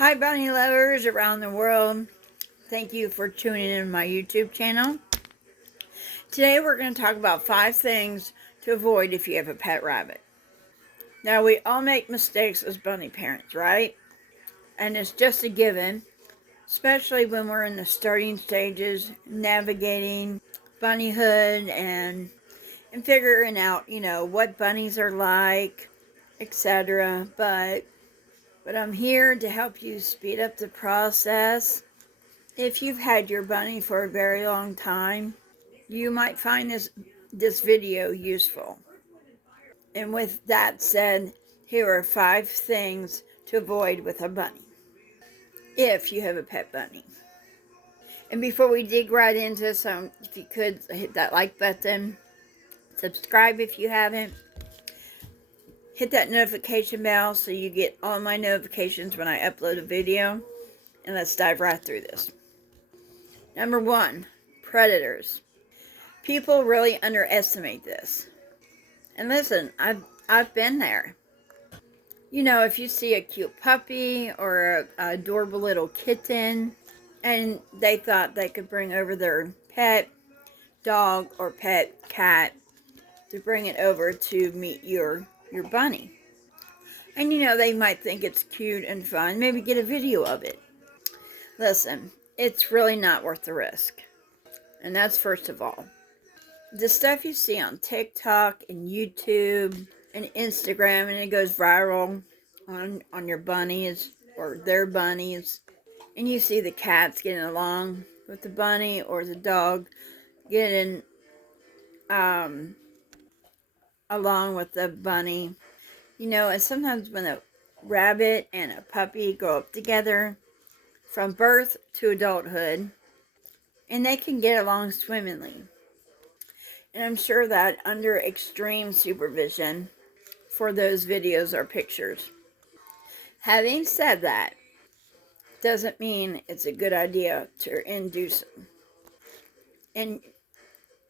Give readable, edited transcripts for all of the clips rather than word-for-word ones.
Hi, bunny lovers around the world. Thank you for tuning in to my YouTube channel. Today we're going to talk about 5 things to avoid if you have a pet rabbit. Now, we all make mistakes as bunny parents, right? And it's just a given, especially when we're in the starting stages, navigating bunnyhood and figuring out, what bunnies are like, etc. But I'm here to help you speed up the process. If you've had your bunny for a very long time, you might find this video useful. And with that said, here are 5 things to avoid with a bunny, if you have a pet bunny. And before we dig right into some, if you could hit that like button, subscribe if you haven't, hit that notification bell so you get all my notifications when I upload a video, and let's dive right through this. Number 1, predators. People really underestimate this. And listen, I've been there. If you see a cute puppy or a adorable little kitten and they thought they could bring over their pet dog or pet cat to bring it over to meet your bunny. And they might think it's cute and fun, maybe get a video of it. Listen, it's really not worth the risk. And that's first of all. The stuff you see on TikTok and YouTube and Instagram, and it goes viral on your bunnies or their bunnies, and you see the cats getting along with the bunny or the dog getting along with the bunny, and sometimes when a rabbit and a puppy grow up together from birth to adulthood, and they can get along swimmingly. And I'm sure that under extreme supervision for those videos or pictures. Having said that, doesn't mean it's a good idea to induce them. And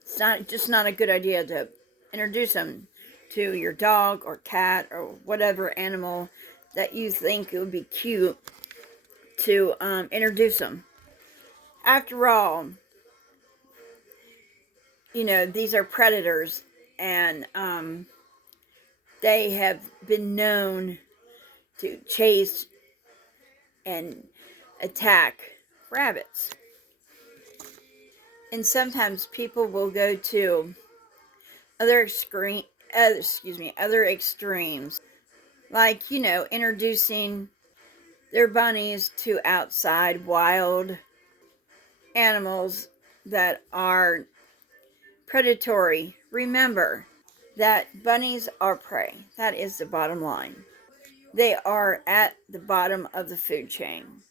it's not a good idea to introduce them to your dog or cat or whatever animal that you think it would be cute to introduce them. After all, these are predators, and they have been known to chase and attack rabbits. And sometimes people will go to other extremes, like introducing their bunnies to outside wild animals that are predatory. Remember that bunnies are prey. That is the bottom line. They are at the bottom of the food chain.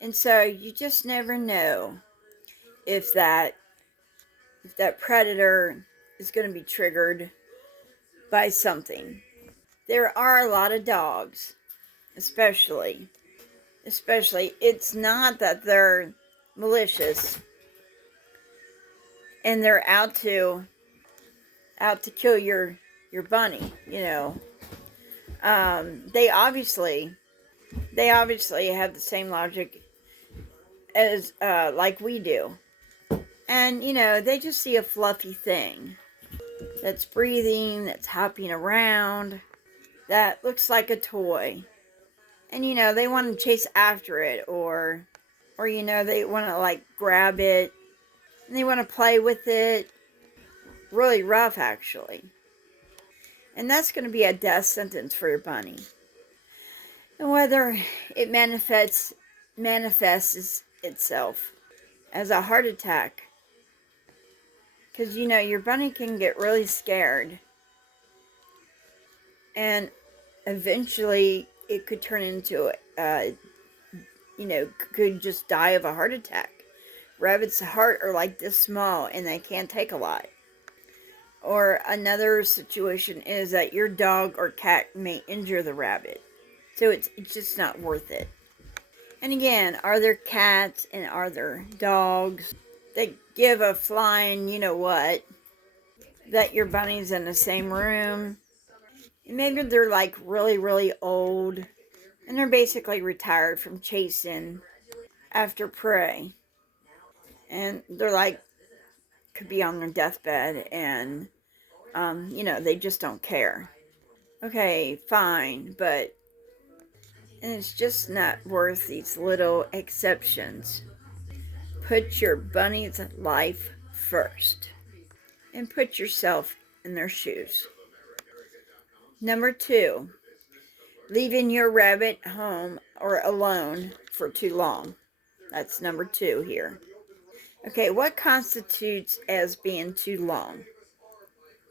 And so you just never know if that predator is going to be triggered by something. There are a lot of dogs, especially, it's not that they're malicious and they're out to kill your bunny, they obviously have the same logic as like we do. And they just see a fluffy thing that's breathing, that's hopping around, that looks like a toy. And they want to chase after it, or they want to grab it and they want to play with it. Really rough, actually. And that's going to be a death sentence for your bunny. And whether it manifests itself as a heart attack, because your bunny can get really scared, and eventually it could turn into could just die of a heart attack. Rabbits' heart are like this small and they can't take a lot. Or another situation is that your dog or cat may injure the rabbit. So it's just not worth it. And again, are there cats and are there dogs that give a flying what, that your bunny's in the same room? And maybe they're really, really old, And they're basically retired from chasing after prey. And they're like, could be on their deathbed and, they just don't care. Okay, fine, but and it's just not worth these little exceptions. Put your bunny's life first and put yourself in their shoes. Number 2, leaving your rabbit home or alone for too long. That's number 2 here. Okay, what constitutes as being too long?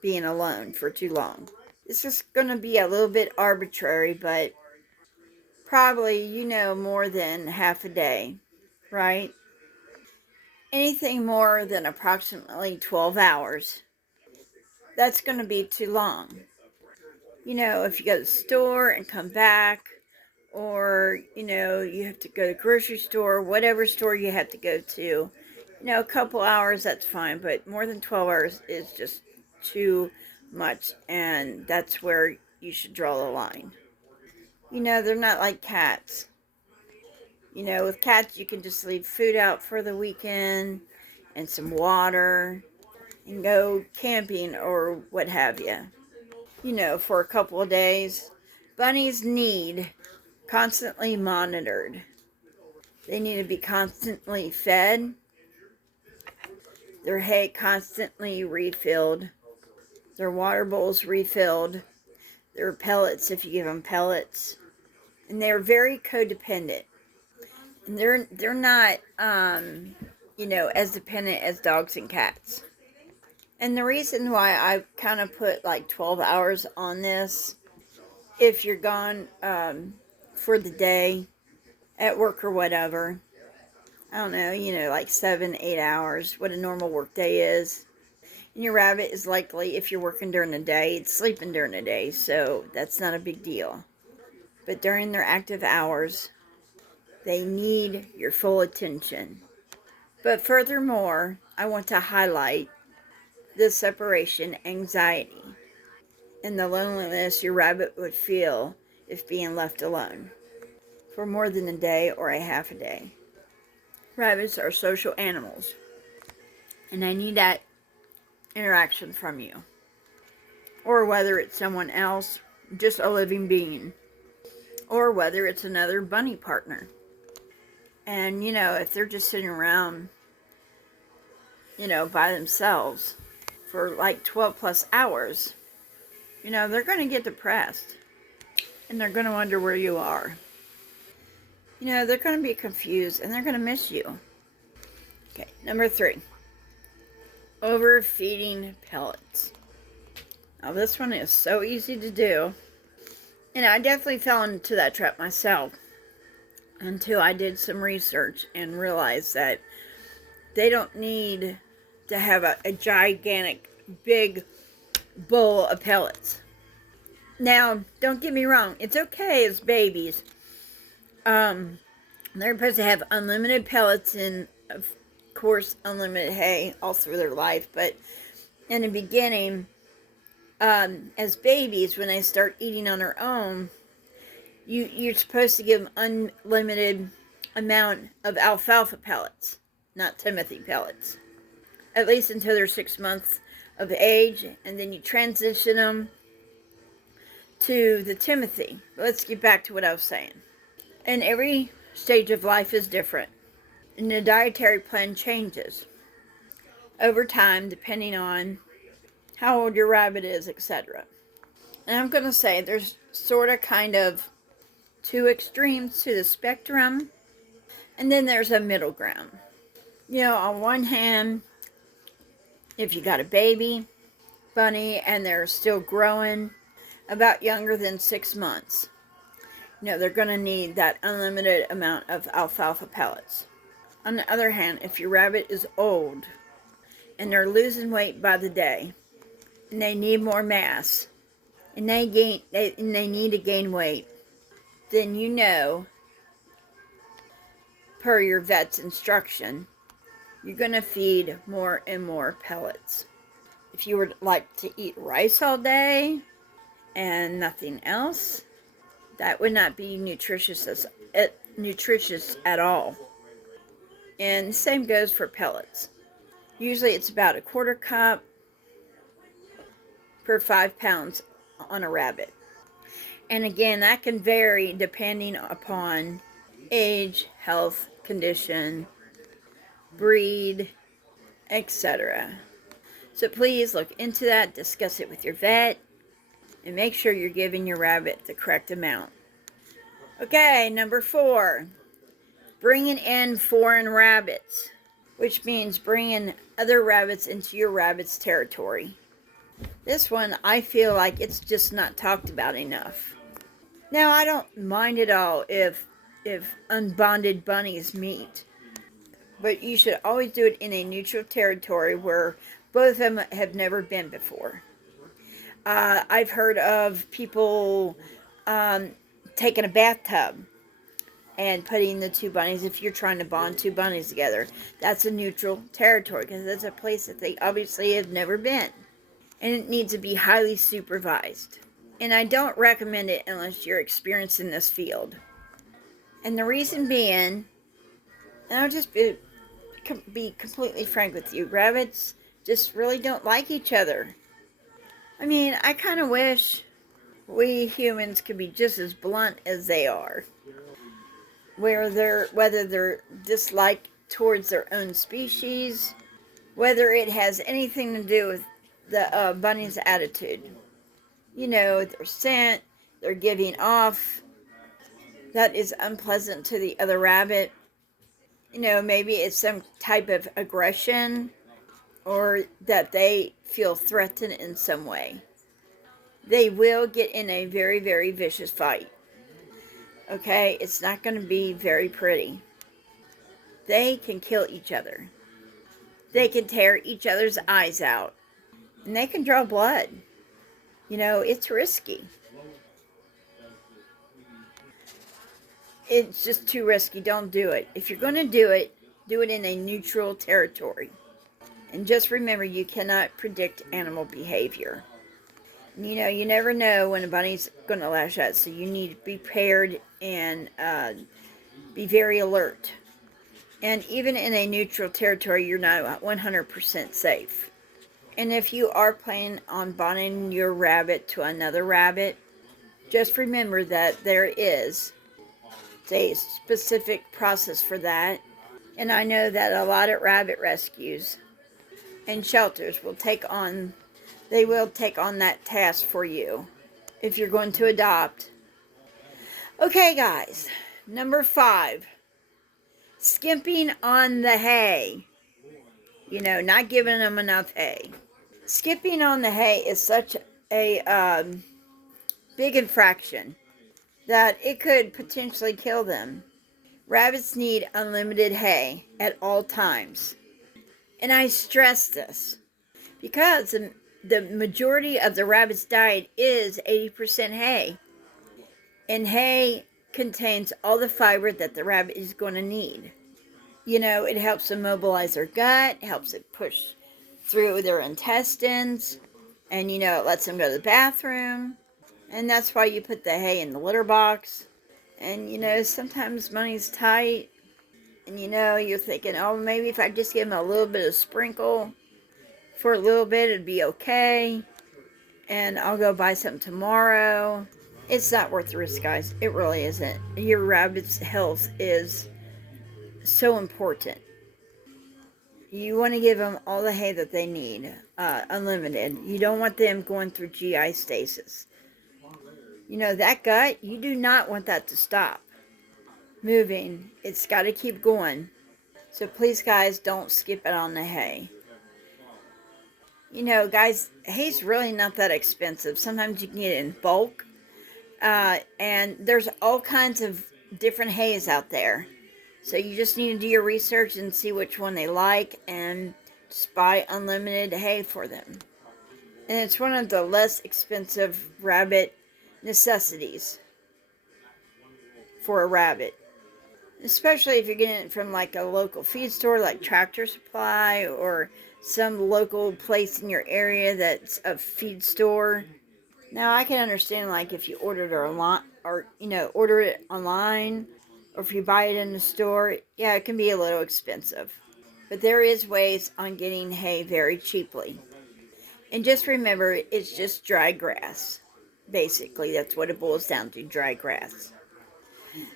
Being alone for too long. It's just going to be a little bit arbitrary, but probably, more than half a day, right? Anything more than approximately 12 hours, that's going to be too long. If you go to the store and come back, or, you have to go to the grocery store, whatever store you have to go to, a couple hours, that's fine, but more than 12 hours is just too much, and that's where you should draw the line. They're not like cats. With cats, you can just leave food out for the weekend and some water and go camping or what have you, for a couple of days. Bunnies need constantly monitored. They need to be constantly fed, their hay constantly refilled, their water bowls refilled, their pellets if you give them pellets. And they're very codependent. And they're not as dependent as dogs and cats. And the reason why I kind of put like 12 hours on this, if you're gone for the day at work or whatever, I don't know, like 7, 8 hours, what a normal work day is. And your rabbit is likely, if you're working during the day, it's sleeping during the day, so that's not a big deal. But during their active hours, they need your full attention. But furthermore, I want to highlight the separation anxiety and the loneliness your rabbit would feel if being left alone for more than a day or a half a day. Rabbits are social animals, and they need that interaction from you, or whether it's someone else, just a living being, or whether it's another bunny partner. And if they're just sitting around by themselves for like 12 plus hours, they're going to get depressed, and they're going to wonder where you are. They're going to be confused, and they're going to miss you. Okay, number 3, overfeeding pellets. Now this one is so easy to do, and I definitely fell into that trap myself until I did some research and realized that they don't need to have a gigantic big bowl of pellets. Now, don't get me wrong, it's okay as babies. They're supposed to have unlimited pellets and, of course, unlimited hay all through their life. But in the beginning, as babies, when they start eating on their own, you're supposed to give them unlimited amount of alfalfa pellets, not Timothy pellets, at least until they're 6 months of age, and then you transition them to the Timothy. Let's get back to what I was saying. And every stage of life is different, and the dietary plan changes over time depending on how old your rabbit is, etc. And I'm going to say there's sort of kind of 2 extremes to the spectrum, and then there's a middle ground. On one hand, if you got a baby bunny and they're still growing, about younger than 6 months, they're going to need that unlimited amount of alfalfa pellets. On the other hand, if your rabbit is old and they're losing weight by the day and they need more mass and they need to gain weight, then per your vet's instruction, you're going to feed more and more pellets. If you would like to eat rice all day and nothing else, That would not be nutritious at all. And the same goes for pellets. Usually it's about a quarter cup per 5 pounds on a rabbit. And again, that can vary depending upon age, health, condition, breed, etc. So please look into that, discuss it with your vet, and make sure you're giving your rabbit the correct amount. Okay, number 4, bringing in foreign rabbits, which means bringing other rabbits into your rabbit's territory. This one, I feel like it's just not talked about enough. Now, I don't mind at all if unbonded bunnies meet, but you should always do it in a neutral territory where both of them have never been before. I've heard of people taking a bathtub and putting the two bunnies, if you're trying to bond two bunnies together. That's a neutral territory because that's a place that they obviously have never been. And it needs to be highly supervised. And I don't recommend it unless you're experienced in this field. And the reason being, and I'll just be completely frank with you, rabbits just really don't like each other. I mean, I kind of wish we humans could be just as blunt as they are. Whether they're dislike towards their own species, whether it has anything to do with the bunny's attitude. You know, their scent, they're giving off that is unpleasant to the other rabbit. You know, maybe it's some type of aggression or that they feel threatened in some way. They will get in a very, very vicious fight. Okay, it's not going to be very pretty. They can kill each other. They can tear each other's eyes out. And they can draw blood. You know, it's risky. It's just too risky. Don't do it. If you're going to do it in a neutral territory. And just remember, you cannot predict animal behavior. You know, you never know when a bunny's going to lash out. So you need to be prepared and be very alert. And even in a neutral territory, you're not 100% safe. And if you are planning on bonding your rabbit to another rabbit, just remember that there is a specific process for that. And I know that a lot of rabbit rescues and shelters will take on that task for you if you're going to adopt. Okay, guys, number 5, skimping on the hay. You know, not giving them enough hay. Skipping on the hay is such a big infraction that it could potentially kill them. Rabbits need unlimited hay at all times. And I stress this because the majority of the rabbit's diet is 80% hay. And hay contains all the fiber that the rabbit is going to need. You know, it helps them mobilize their gut, helps it push through their intestines, and you know, it lets them go to the bathroom. And that's why you put the hay in the litter box. And you know, sometimes money's tight, and you know, you're thinking, oh, maybe if I just give them a little bit of sprinkle for a little bit, it'd be okay, and I'll go buy something tomorrow. It's not worth the risk, guys. It really isn't. Your rabbit's health is so important. You want to give them all the hay that they need, unlimited. You don't want them going through GI stasis. You know, that gut, you do not want that to stop moving. It's got to keep going. So please, guys, don't skip it on the hay. You know, guys, hay's really not that expensive. Sometimes you can get it in bulk. And there's all kinds of different hays out there. So you just need to do your research and see which one they like and just buy unlimited hay for them. And it's one of the less expensive rabbit necessities for a rabbit. Especially if you're getting it from like a local feed store like Tractor Supply or some local place in your area that's a feed store. Now I can understand like if you ordered or order it online, or if you buy it in the store, yeah, it can be a little expensive. But there is ways on getting hay very cheaply. And just remember, it's just dry grass. Basically, that's what it boils down to, dry grass.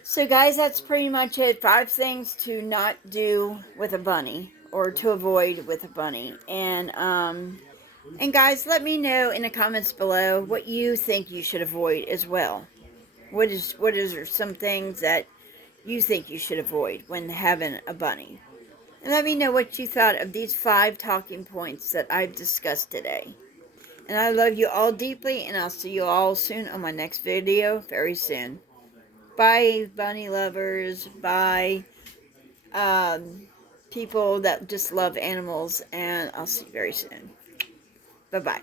So guys, that's pretty much it. 5 things to not do with a bunny, or to avoid with a bunny. And guys, let me know in the comments below what you think you should avoid as well. What is some things that you think you should avoid when having a bunny? And let me know what you thought of these 5 talking points that I've discussed today. And I love you all deeply, and I'll see you all soon on my next video, very soon. Bye, bunny lovers. Bye, people that just love animals, and I'll see you very soon. Bye-bye.